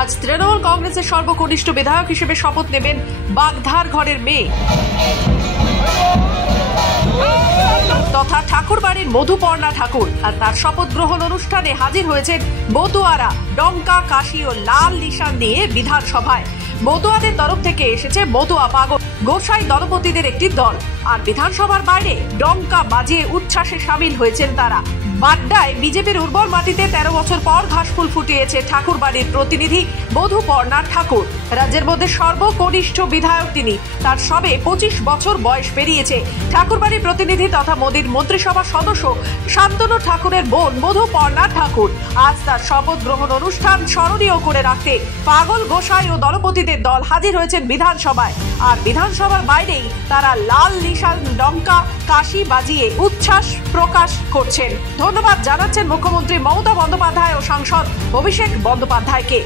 আজ তৃণমূল কংগ্রেসের সর্বকনিষ্ঠ বিধায়ক হিসেবে শপথ নেবেন বাগধার ঘরের মেয়ে তথা ঠাকুরবাড়ির মধুপর্ণা ঠাকুর। আর তার শপথ গ্রহণ অনুষ্ঠানে হাজির হয়েছেন মতুয়ারা ডঙ্কা, কাশি ও লাল নিশান নিয়ে বিধানসভায়। মতুয়াদের তরফ থেকে এসেছে মতুয়া পাগল গোসাই দলপতিদের একটি দল। আর বিধানসভার বাইরে ডঙ্কা বাজিয়ে উচ্ছ্বাসে সামিল হয়েছেন তারা। বাড্ডায় বিজেপির উর্বর মাটিতে 13 বছর পর ঘাসফুল ফুটিয়েছে ঠাকুরবাড়ির প্রতিনিধি মধুপর্ণা ঠাকুর। রাজ্যের মধ্যে সর্বকনিষ্ঠ বিধায়ক তিনি। তার সবে 25 বছর বয়স পেরিয়েছে। ঠাকুরবাড়ির প্রতিনিধি তথা মোদীর মন্ত্রিসভা সদস্য শান্তনু ঠাকুরের বোন মধুপর্ণা ঠাকুর। আজ তার শপথ গ্রহণ অনুষ্ঠান স্মরণীয় করে রাখতে পাগল গোসাই ও দলপতিদের দল হাজির হয়েছেন বিধানসভায়। আর বিধানসভার বাইরেই তারা লাল নিশান, ডঙ্কা, কাশি বাজিয়ে উচ্ছ্বাস প্রকাশ করছেন। ধন্যবাদ জানাচ্ছেন মুখ্যমন্ত্রী মমতা বন্দ্যোপাধ্যায় ও সাংসদ অভিষেক বন্দ্যোপাধ্যায়কে।